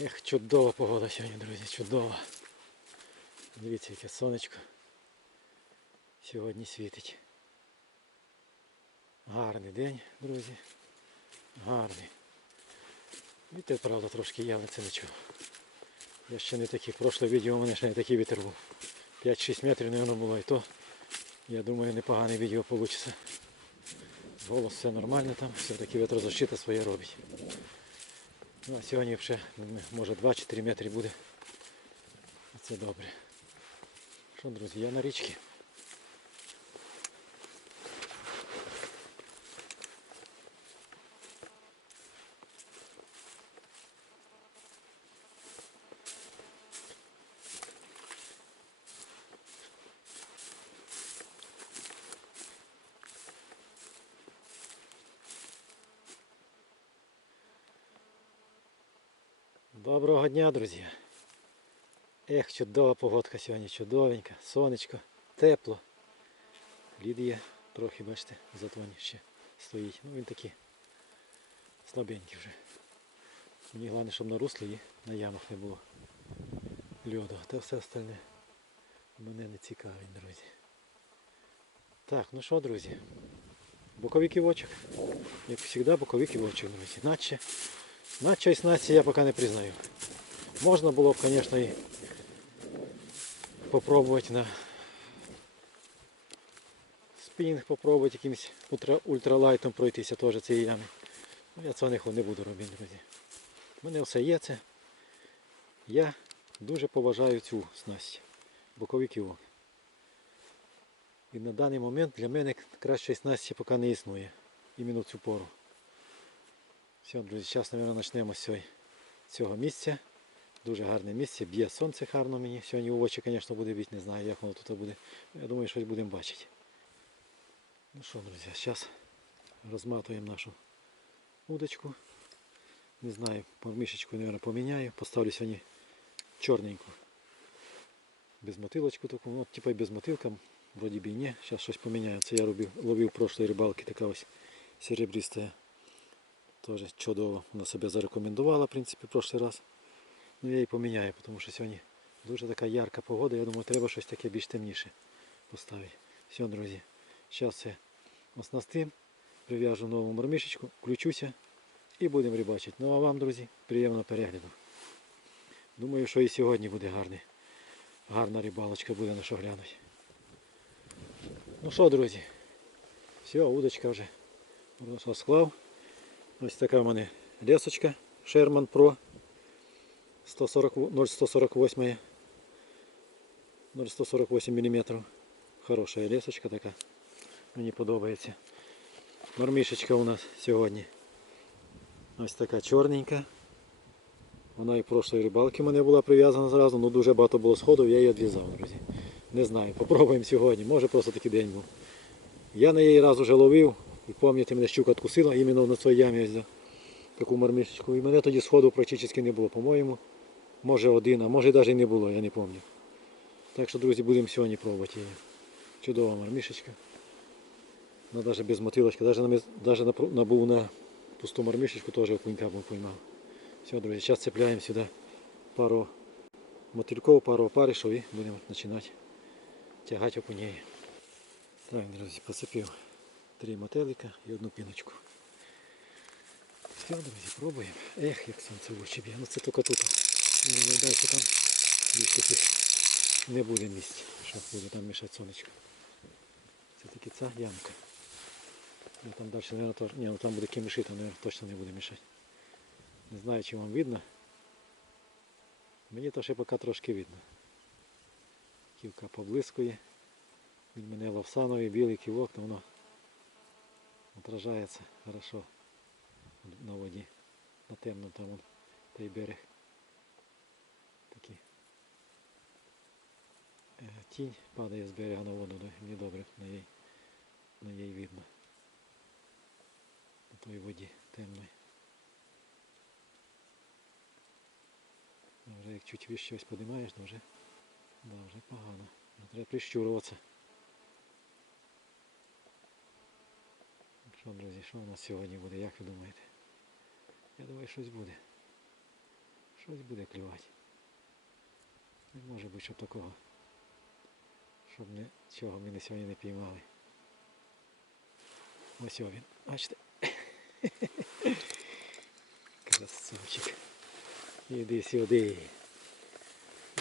Ех, чудова погода сьогодні, друзі, чудова. Дивіться, яке сонечко сьогодні світить. Гарний день, друзі. Гарний. Вітер, правда, трошки є, але це нічого. Я ще не такий. Прошле відео у мене ще не такий вітер був. 5-6 метрів, мабуть, було і то. Я думаю, непогане відео вийде. Голос все нормально там, все-таки вітрозащита своє робить. Ну, сьогодні вже може 2-4 метри буде. Це добре. Що, друзі, я на річці. Доброго дня, друзі. Ех, чудова погодка сьогодні, чудовенька, сонечко, тепло. Лід є, трохи, бачите, в затоні ще стоїть. Ну він такий слабенький вже. Мені головне, щоб на руслі і на ямах не було льоду. Та все остальне мене не цікавить, друзі. Так, ну що, друзі? Боковий ківочок. Як завжди, боковий ківочок, друзі. Наче Наче і снасті я поки не признаю. Можна було б, звісно, і попробувати на спінінг попробувати якимось ультра, ультралайтом пройтися теж цієї ями. Ну, я цього не, буду робити, друзі. У мене все є це. Я дуже поважаю цю снасть. Боковий ківок. І на даний момент для мене кращої снасті поки не існує. Іменно цю пору. Все, друзі, зараз, мабуть, почнемо з цього- місця. Дуже гарне місце, б'є сонце гарно мені. Сьогодні в очі, звісно, буде бити, не знаю, як воно тут буде. Я думаю, щось будемо бачити. Ну що, друзі, зараз розматуємо нашу удочку. Не знаю, мішечку, мабуть, поміняю. Поставлю сьогодні чорненьку. Без мотилочку таку, ну, типа без мотилка, вроді б і ні. Зараз щось поміняю. Це я робив, ловив прошлої рибалки, така ось серебристая. Теж чудово вона себе зарекомендувала, в принципі, в прошлий раз. Ну я її поміняю, тому що сьогодні дуже така ярка погода. Я думаю, треба щось таке більш темніше поставити. Все, друзі. Зараз це оснастим, прив'яжу нову мормишечку, включуся і будемо рибачити. Ну а вам, друзі, приємного перегляду. Думаю, що і сьогодні буде гарний. Гарна рибалочка буде на що глянути. Ну що, друзі, все, удочка вже розклав. Ось така в мене лесочка Sherman Pro 140, 0,148 0,148 мм. Хороша лесочка така. Мені подобається. Нормішечка у нас сьогодні. Ось така чорненька. Вона і прошлої рибалки в мене була прив'язана зразу, але дуже багато було сходів, я її відв'язав, друзі. Не знаю, попробуємо сьогодні. Може просто такий день був. Я на її раз уже ловив. І пам'ятаєте, мене щука откусила іменно на цій ямі ось таку мармишечку. І мене тоді сходу практично не було, по-моєму. Може один, а може навіть не було, я не пам'ятаю. Так що, друзі, будемо сьогодні пробувати її. Чудова мармишечка. Вона навіть без мотилочки, навіть, набув на пусту мармишечку, теж окунька був поймав. Все, друзі, зараз цепляємо сюди пару мотильков, пару опаришів і будемо починати тягати окунеї. Так, друзі, посипів три мотелика і одну піночку. Все, друзі, пробуємо. Ех, як сонце в очі б'є. Ну це тільки тут. Ну, що там більш таких не буде місць, що буде там мішати сонечко. Це тільки ця ямка. Ну, там далі, теж. Ні, ну там буде кимиши, там, наверное, точно не буде мішати. Не знаю, чи вам видно. Мені то ще поки трошки видно. Ківка поблискує. Від мене лавсановий білий ківок, то воно отражається хорошо на воді. На темному там вон, той берег. Такий. Е, Тінь падає з берега на воду, ну, мені на їй, на їй видно. На той воді темної. Вже як чуть вище щось подимаєш, то вже, да, вже погано. Треба прищурюватися. Що, друзі, що у нас сьогодні буде, як ви думаєте? Я думаю, щось буде. Щось буде клювати. Не може бути, щоб такого. Щоб нічого ми на сьогодні не піймали. Ось він. Бачите? Красавчик. Іди сюди.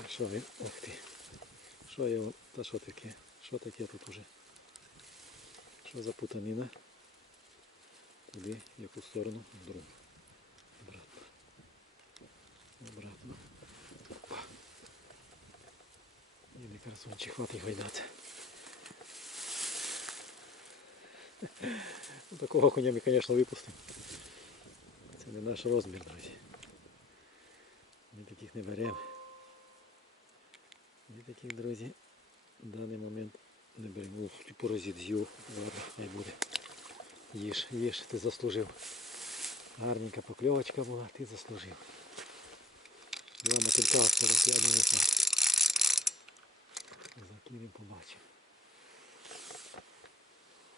А що він? Ух ти. Що його? Та що таке? Що таке тут уже? Що за путанина? Куди? В яку сторону? В другу. Обратно. Обратно. Опа. Іди красунчик, хватить гайдати. Ну, Такого коня ми, звісно, випустимо. Це не наш розмір, друзі. Ми таких не беремо. Ми таких, друзі, в даний момент не беремо. Ух, ти порозит з'їв. Ладно, хай буде. Їж, їж, ти заслужив. Гарненька покльовочка була, ти заслужив. Два мотилька осталось, я не сам. Закинем, побачимо.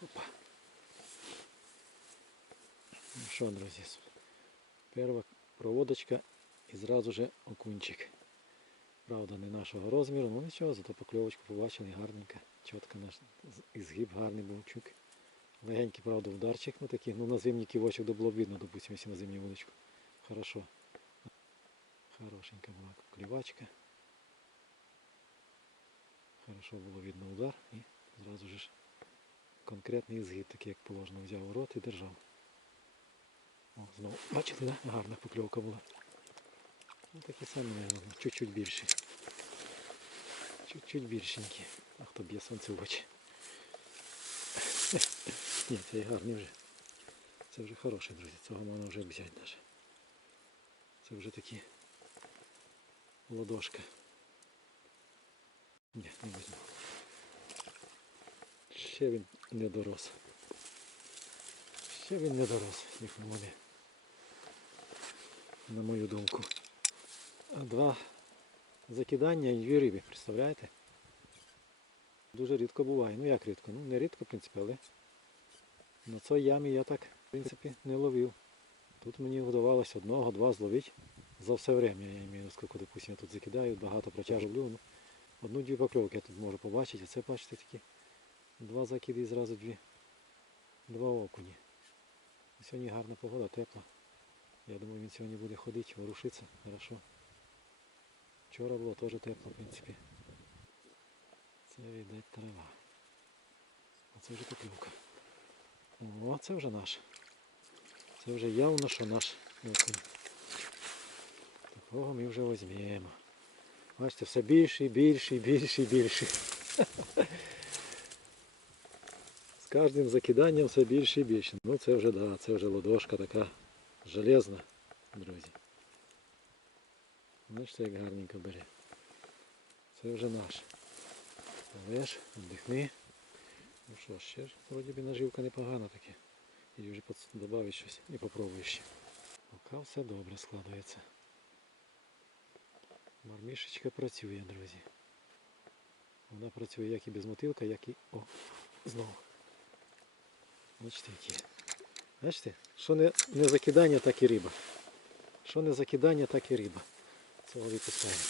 Опа. Ну що, друзі, перша проводочка і зразу же окунчик. Правда, не нашого розміру, ну нічого, зато покльовочку побачили гарненька, чітко наш з- і згиб гарний був чук. Легенький, правда, ударчик, ну такий, ну на зимній ківочок да було б видно, допустим, якщо на зимню вудочку. Хорошо. Хорошенька була клівачка. Хорошо було видно удар і зразу ж конкретний згиб, такий як положено, взяв у рот і держав. О, знову. Бачите, да? гарна покльовка була. Ну, такі самі, чуть-чуть більші. Чуть-чуть більшенькі. А хто б'є сонце в очі. Ні, цей гарний вже. Це вже хороший, друзі. Цього можна вже взяти навіть. Це вже такі ладошка. Ні, не візьму. Ще він не дорос. Ще він не дорос, як мене. На мою думку. А два закидання і дві риби, представляєте? Дуже рідко буває. Ну як рідко? Ну не рідко, в принципі, але на цій ямі я так, в принципі, не ловив. Тут мені вдавалося одного-два зловити за все время. Я маю скільки, допустим, я тут закидаю, багато протяжу. Ну, Одну-дві покльовки я тут можу побачити, а це бачите такі два закиди і зразу дві. Два окуні. Сьогодні гарна погода, тепла. Я думаю, він сьогодні буде ходити, ворушитися. Хорошо. Вчора було теж тепло, в принципі. Це видать трава. А це вже покльовка. О, це вже наш. Це вже явно, що наш окунь. Такого ми вже візьмемо. Бачите, все більше, і більше, і більше, і більше. З кожним закиданням все більше і більше. Ну це вже да, це вже ладошка така железна, друзі. Бачите, як гарненько бере. Це вже наш. Але ж, вдихни. Ну що ще ж, вроді би наживка непогана таке. І вже додати щось і попробуй ще. Поки все добре складається. Мармішечка працює, друзі. Вона працює як і без мотилка, як і... О, знову. Бачите які. Бачите, що не, не закидання, так і риба. Що не закидання, так і риба. Цього випускаємо.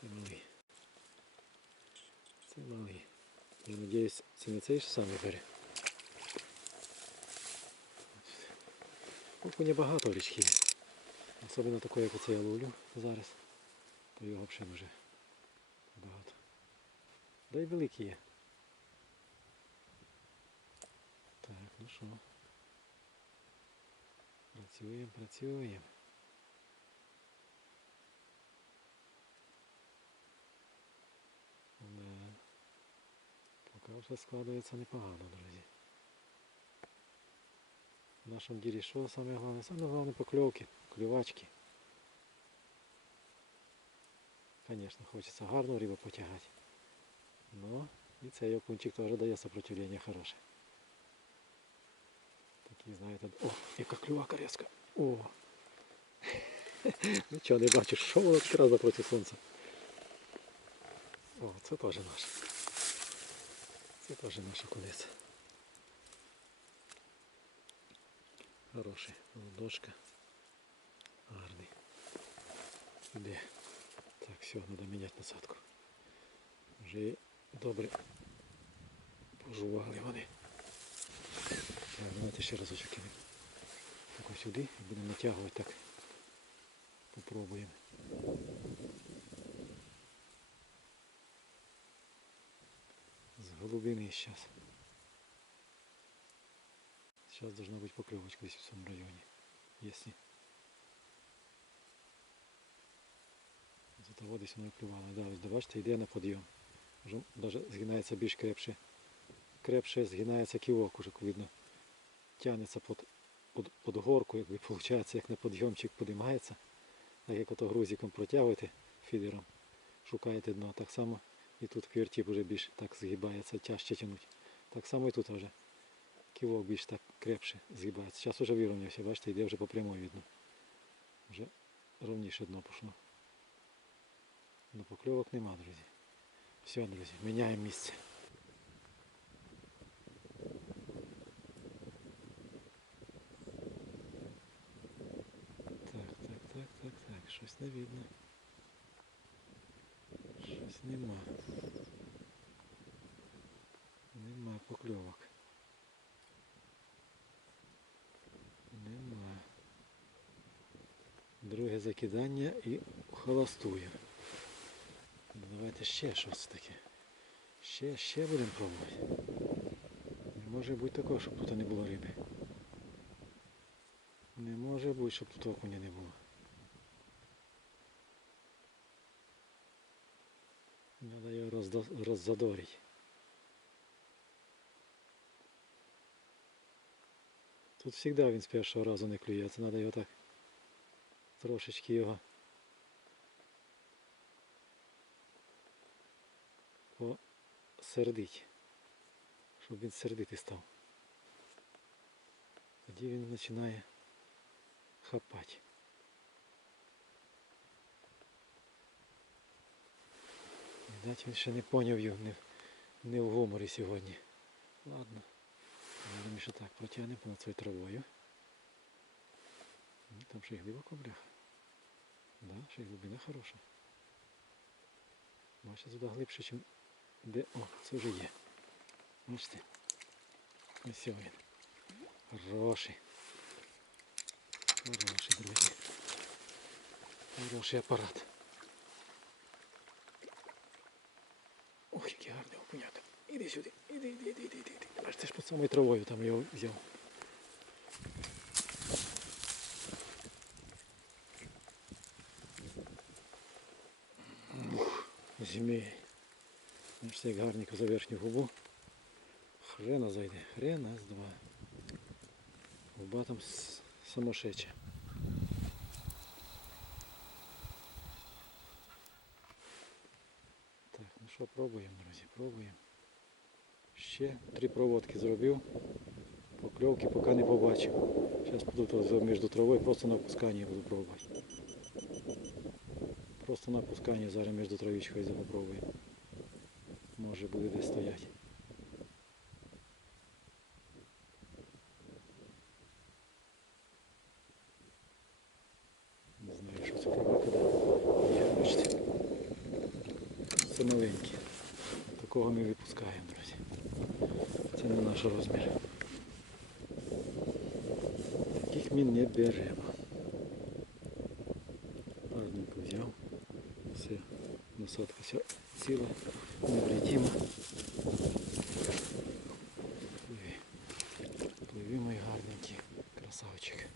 Це малий. Це малий. Я сподіваюся, це не цей ж самий бере. Окуня багато в річки. Особливо такої, як оце я ловлю зараз. То його взагалі дуже багато. Да й великі є. Так, ну що. Працюємо, працюємо. Поки все складається непогано, друзі. В нашому ділі що саме головне? Саме головне покльовки, клювачки. Звісно, хочеться гарну рибу потягати. Ну, і цей окунчик теж дає сопротивлення хороше. Такий, знаєте, о, яка клювака резка. О! Нічого не бачиш, що воно так раз напроти сонця. О, це теж наш. Це теж наш окунець. Хороший. Ладошка. Гарний. Іде. Так, все, треба міняти насадку. Вже добре пожували вони. Так, давайте ще разочок кинемо. Так ось сюди і будемо натягувати так. Попробуємо. З глибини зараз. Сейчас должна быть поклевочка здесь в своем районе. Если. Зато десь воно і клювало. Да, ось, бачите, йде на. Вже навіть згинається більш крепше. Крепше згинається ківок, уже видно. Тягнеться під, під, під горку, якби виходить, як на підйомчик підіймається. Так як ото грузиком протягуєте фідером, шукаєте дно. Так само і тут квертіп вже більш так згибається, тяжче тягнуть. Так само і тут вже ківок більш так крепше згибається. Зараз вже вирівнявся, бачите, йде вже по прямой видно. Вже ровніше дно пішло. Ну покльовок нема, друзі. Все, друзі, міняємо місце. Так, так, так, так, так, щось не видно. Нема. Нема покльовок. Нема. Друге закидання і холостую. Ну, Давайте ще щось таке. Ще, ще будемо пробувати. Не може бути такого, щоб тут не було риби. Не може бути, щоб тут окуня не було. Треба його роззадорити. Тут завжди він з першого разу не клює, це треба його так трошечки його посердить, щоб він сердитий став. Тоді він починає хапати. Видать, він ще не поняв його, не, не в гуморі сьогодні. Ладно. Думаю, що так протягнемо понад цією травою. Ну, Там ще й глибоко бляха. Да, ще й глибина хороша. Бачите, туди глибше, ніж де. О, це вже є. Бачите? Ось він. Хороший. Хороший, друзі. Хороший апарат. Ох, який гарний окуняк. Іди сюди. Іди, іди, іди, іди, іди. Аж це ж під самою травою там його взяв. Змій. Аж як гарненько за верхню губу. Хрена зайде. Хрена з два. Губа там с- самошеча. Так, ну що, пробуємо, друзі, пробуємо. Ще три проводки зробив. Покльовки поки не побачив. Зараз буду між травою, просто на опусканні буду пробувати. Просто на опусканні зараз між травичкою попробую. Може буде десь стояти. Не знаю, що це пробувати. Є, бачите. Це маленькі. Такого ми випускаємо, друзі. Це не наш розмір. Таких ми не беремо. Гарненько взяв. Все, насадка вся ціла, невредима. Пливи. Пливи, мої гарненькі. Красавчик.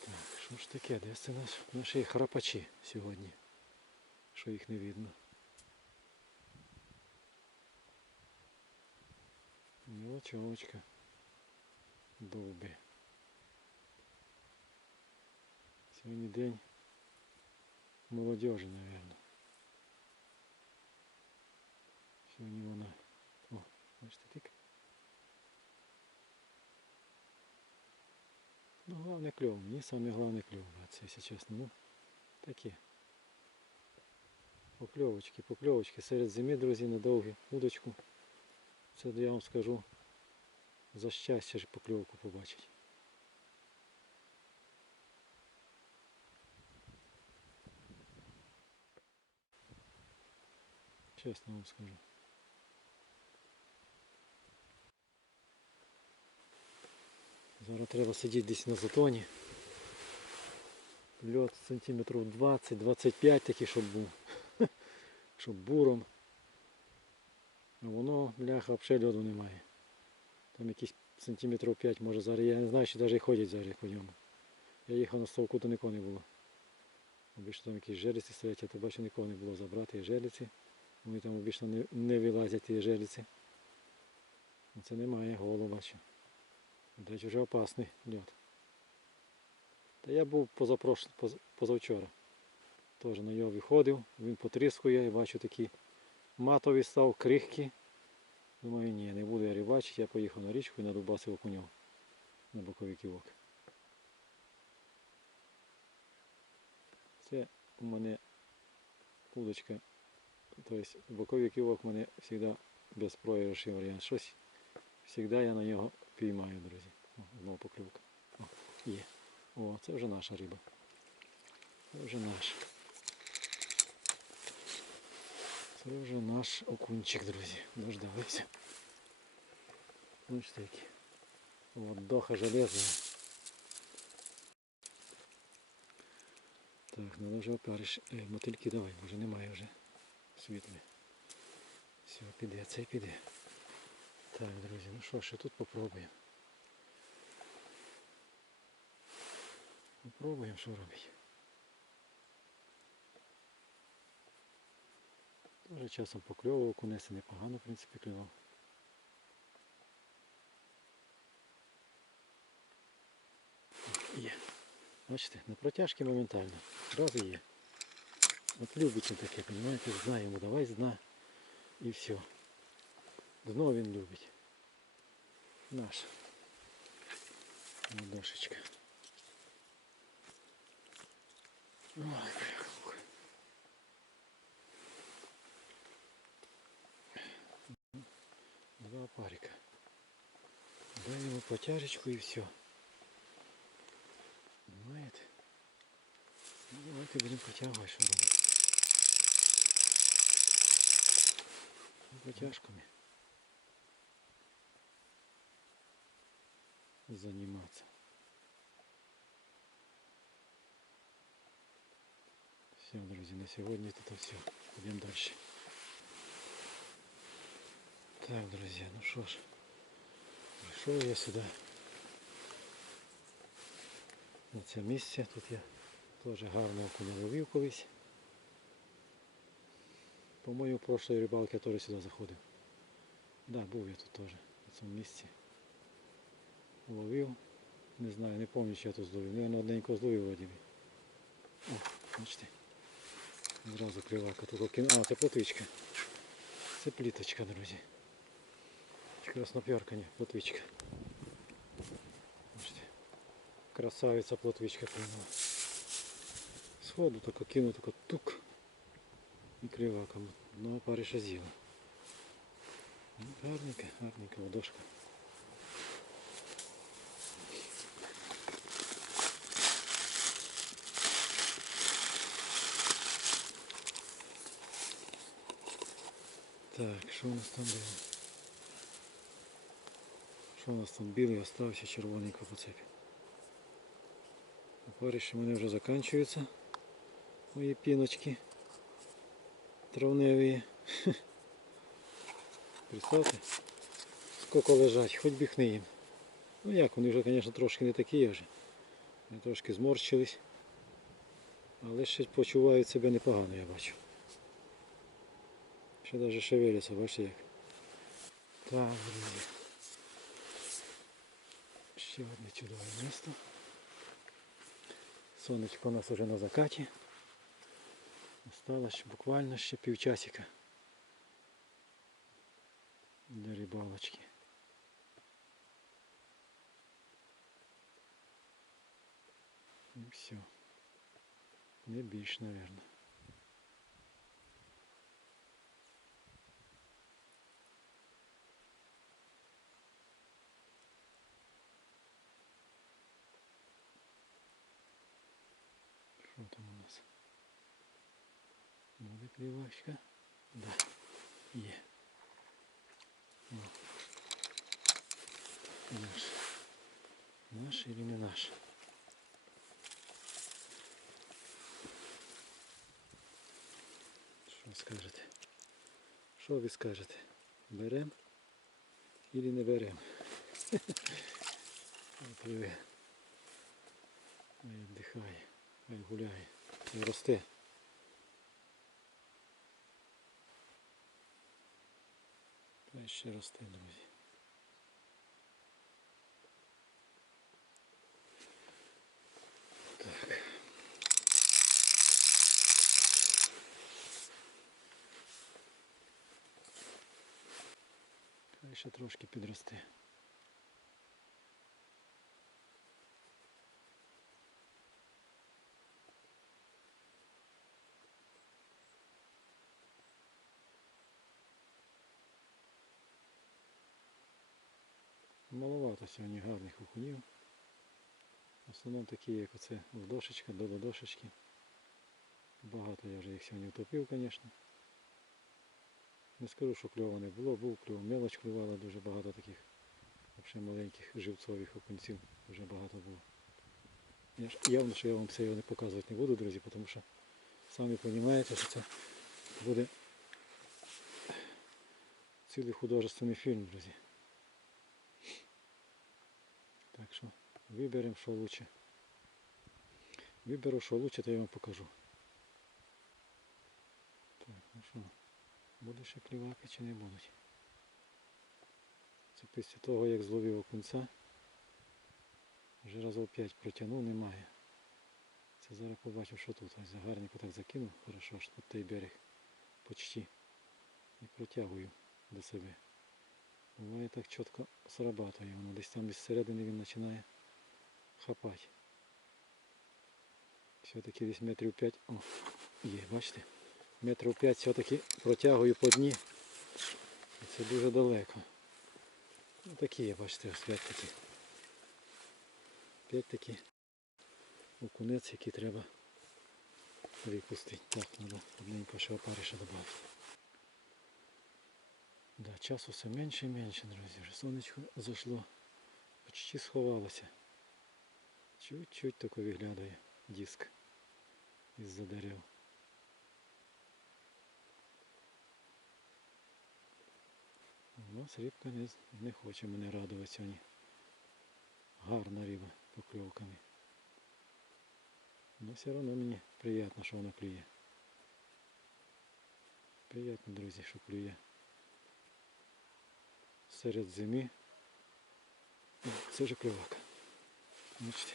Так, що ж таке? Де це наш, наші храпачі сьогодні? Що їх не видно. Мілочовочка. Довби. Сьогодні день молодежі, мабуть. Сьогодні вона. О, бачите, тик. Ну, головне кльов. Мені саме головне кльов, братці, якщо чесно. Ну, таке. Покльовочки, покльовочки серед зими, друзі, недовгі удочку. Це я вам скажу за щастя ж покльовку побачить. Чесно вам скажу. Зараз треба сидіти десь на затоні. Льот сантиметрів 20-25 такий, щоб був. Щоб буром. А воно, бляха, взагалі льоду немає. Там якісь сантиметрів 5 може зараз. Я не знаю, чи навіть ходять зараз по ньому. Я їхав на ставку, то нікого не було. Обично там якісь желіці стоять, а то бачу нікого не було забрати, і желіці. Вони там обично не, не вилазять ті желіці. Ну, Це немає, голо бачу. До вже опасний льот. Та я був позапрош... поз... позавчора. Теж на нього виходив, він потріскує, я бачу такі матові став, крихкі. Думаю, ні, не буду я рибачити, я поїхав на річку і надубасив окуньов на боковий ківок. Це у мене удочка. Тобто боковий ківок у мене завжди безпроіграшний варіант. Щось завжди я на нього піймаю, друзі. О, знову поклювка. О, є. О, це вже наша риба. Це вже наша. Це вже наш окунчик, друзі. Дождалися. Бачите які. От доха железна. Так, треба вже опариш. Е, мотильки давай, може немає вже світлі. Все, піде, це піде. Так, друзі, ну що, ще тут попробуємо. Попробуємо, що робити. Тоже часом покльовував, кунеси непогано, в принципі, клював. Є. Бачите, на протяжки моментально. Раз є. От любить він таке, розумієте, знає йому, давай зна. І все. Дно він любить. Наш. Ладошечка. Ой, бляха. Два парика. Дай ему потяжечку и все. Понимаете? Ну, давайте будем потягивать, что робить. Ну, Потяжками. Заниматься. Все, друзья, на сегодня это все. Идем дальше. Так, друзья, ну что ж, прийшов я сюди. На це місце. Тут я теж гарно окуня колись. По-моєму, прошлої рибалки я теж сюди заходив. Да, був я тут теж, на цьому місці. Ловив. Не знаю, не пам'ятаю, чи я тут зловив. Наверно, одненько зловив вроді. О, бачите. Зразу клівака. Тут кину. А, це плотвичка. Це пліточка, друзі. Красноперка, не, плотвичка. Бачите. Красавица плотвичка клюнула. Сходу только кину, только тук. І клівака. Ну, париша з'їла. Ну, гарненька, гарненька ладошка. Так, що у нас там було? У нас там білий остався, червоненько по цепі. Опариші мене вже закінчуються. Мої піночки травневі. Представте, скільки лежать, хоч би хни їм. Ну як, вони вже, звісно, трошки не такі вже. Вони трошки зморщились. Але ще почувають себе непогано, я бачу. Ще навіть шевеляться, бачите як. Так. Ще одне чудове місто. Сонечко у нас вже на закаті. Осталось буквально ще півчасика для рибалочки. І все. Не більш, мабуть. Клівачка? Да. О. Наш. Наш или не наш? Що скажете? Що ви скажете? Берем или не берем? Ви. Хай віддихає, хай гуляє, росте. Хай ще росте, друзі. Так. Хай ще трошки підросте. Маловато сьогодні гарних окунів. В основному такі, як оце ладошечка до ладошечки. Багато я вже їх сьогодні втопив, звісно. Не скажу, що кльово не було, був кльов. Мелоч клювала дуже багато таких взагалі маленьких живцових окунців. Вже багато було. Я ж, явно, що я вам це його не показувати не буду, друзі, тому що самі розумієте, що це буде цілий художественний фільм, друзі. Так що виберемо, що лучше. Виберу, що лучше, то я вам покажу. Так, ну що, буде ще кліваки чи не будуть? Це після того, як зловив окунця, вже разів 5 протягнув, немає. Це зараз побачив, що тут. Ось загарненько так закинув, хорошо, аж тут той берег почти. І протягую до себе. Буває так чітко срабатує, воно десь там із середини він починає хапати. Все-таки десь метрів 5. О, є, бачите? Метрів 5 все-таки протягую по дні. І це дуже далеко. Ну такі є, бачите, ось 5 такі. 5 такі окунець, які треба випустити. Так, треба одненько ще опариша додати. Да, часу все менше і менше, друзі. Сонечко зайшло. Почти сховалося. Чуть-чуть тільки виглядає диск із-за дерев. У нас рибка не, не хоче мене радувати сьогодні. Гарна риба покльовками. Но все одно мені приємно, що вона клює. Приємно, друзі, що клює серед зими. О, це вже клювака. Бачите.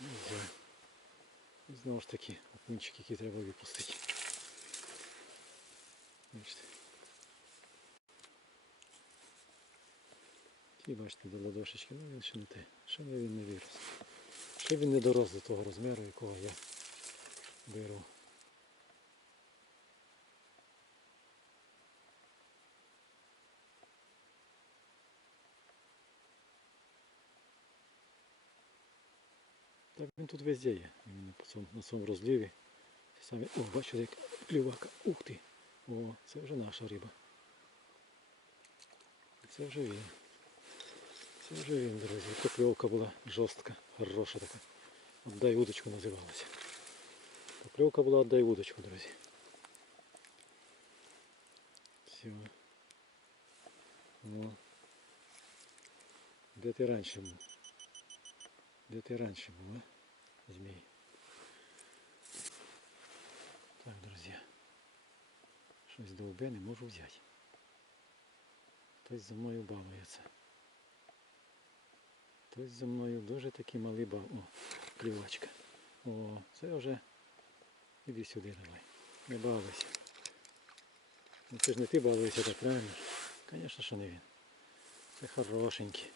Ну. І знову ж таки окунчик, який треба випустити. Бачите. Ті бачите до ладошечки, ну він ще не те. Ще не він не вирос. Ще він не дорос до того розміру, якого я беру. Так він тут везде є. Іменно по цьому, на цьому розливі. Самі... О, бачите, як клювака. Ух ти! О, це вже наша риба. Це вже він. Це вже він, друзі. Покльовка була жорстка, хороша така. Отдай удочку називалася. Покльовка була отдай удочку, друзі. Все. О. Де ти раніше був? Де ти раніше був, а? Змій. Так, друзі. Щось довбе не можу взяти. Хтось за мною балується. Хтось за мною дуже такий малий бал. О, клівачка. О, це вже. Іди сюди давай. Не балуйся. Ну це ж не ти балуєшся так, правильно? Звісно, що не він. Це хорошенький.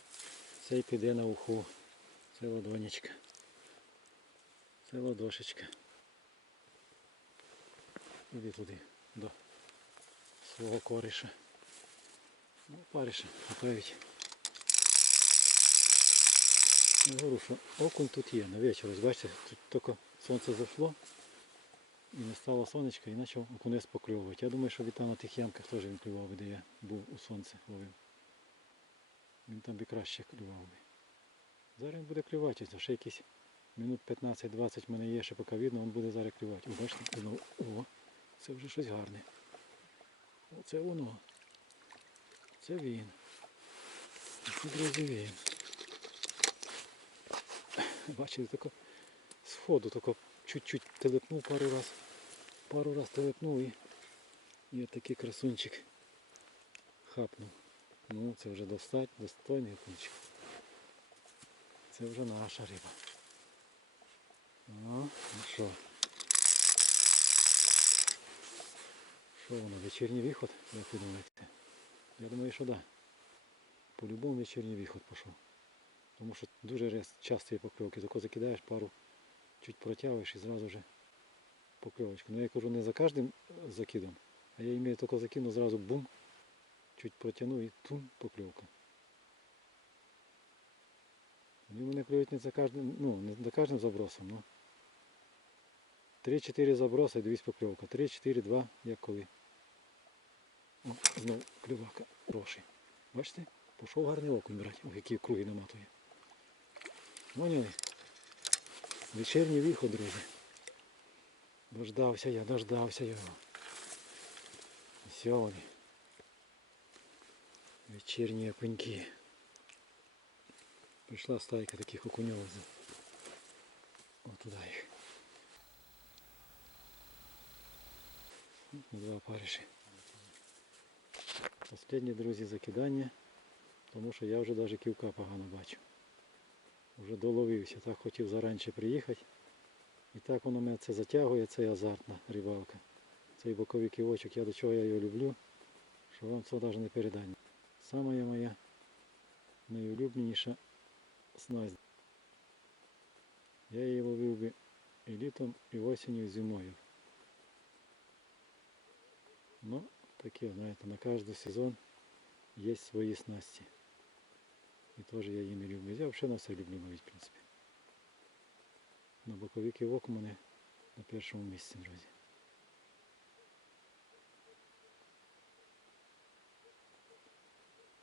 Цей піде на уху. Це ладонечка. Це ладошечка. Іди туди, до свого кориша. Ну, париша, хапають. Я говорю, що окунь тут є на вечір. Ось бачите, тут тільки сонце зайшло. і не стало сонечка, і почав окунець покльовувати. Я думаю, що там на тих ямках теж він клював де я був у сонці ловив. Він там би краще клював би. Зараз він буде клювати, ще якісь минут 15-20 в мене є, ще поки видно, він буде зараз клювати. О, бачите, знову. О, це вже щось гарне. Оце воно. Це він. Це, друзі, він. Бачите, тако сходу тако чуть-чуть телепнув пару раз. Пару раз телепнув і, і отакий красунчик хапнув. Ну, це вже достать, достойний окунчик. Це вже наша риба. Ну, ну що? Що воно, вечірній виход, як ви думаєте? Я думаю, що так. Да. По-любому вечірній виход пішов. Тому що дуже часто є покльовки. Тако закидаєш пару, чуть протягуєш і зразу вже покльовочку. Ну я кажу не за кожним закидом, а я імею тільки закину, зразу бум, чуть протягнув і тум покльовка. Вони мене клюють не за кожним, ну, не за кожним забросом, ну. 3-4 заброси і дивись покльовка. 3-4, 2, як коли. О, знову клювака. Гроші. Бачите? Пішов гарний окунь брати. Ох, які круги наматує. Поняли? Вечірній виход, друзі. Дождався я, дождався його. Вони. Вечірні окуньки. Прийшла стайка таких окуньов. От туди їх. Два париші. Останні, друзі, закидання, тому що я вже навіть ківка погано бачу. Вже доловився, так хотів заранче приїхати. І так воно мене це затягує, цей азартна рибалка. Цей боковий ківочок, я до чого я його люблю, що вам це навіть не передання. Сама моя найулюбленіша снасть. Я її ловив би і літом, і осінню, і зимою. Ну, таке, знаєте, на кожен сезон є свої снасті. І теж я її не люблю. Я взагалі на все люблю ловити, в принципі. На боковий кивок у мене на першому місці, друзі.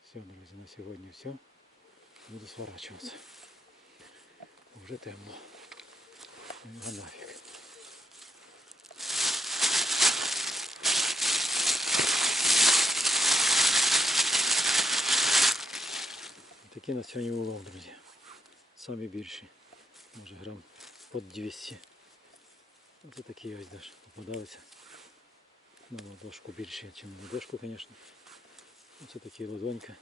Все, друзі, на сьогодні все. Буду сворачуватися. Вже темно. Його нафіг. Такі на сьогодні улов, друзі. Самі більші. Може грам під 200. Оце такі ось даже попадалися. На ладошку більші, ніж на ладошку, звісно. Оце такі ладонька.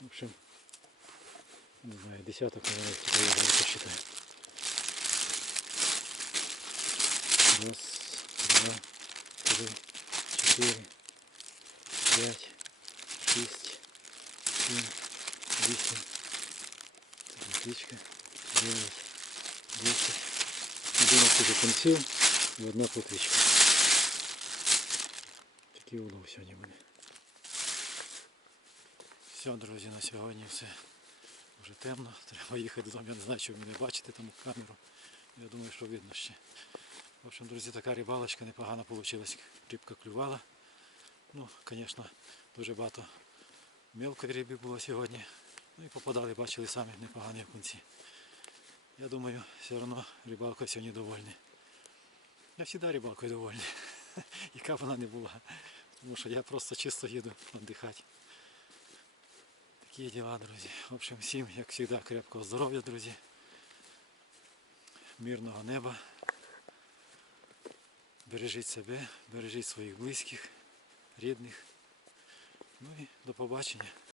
В общем, не знаю, десяток, наверное, тільки я зараз посчитаю. Раз, два, три, чотири, п'ять, шість, сім, вісім, тридцятка, дев'ять, десять, одинадцять оконців і одна плотвичка. Такий улов сьогодні буде. Все, друзі, на сьогодні все. Вже темно, треба їхати додому. Я не знаю, чи ви мене бачите там камеру. Я думаю, що видно ще. В общем, друзі, така рибалочка непогана вийшла. Рибка клювала. Ну, звісно, дуже багато мелкої риби було сьогодні. Ну і попадали, бачили самі непогані окунці. Я думаю, все одно рибалка сьогодні довольна. Я завжди рибалкою довольний. Яка б вона не була. Тому що я просто чисто їду віддихати. Такі діла, друзі. В общем, всім, як завжди, крепкого здоров'я, друзі. Мирного неба. Бережіть себе, бережіть своїх близьких, рідних. Ну і до побачення.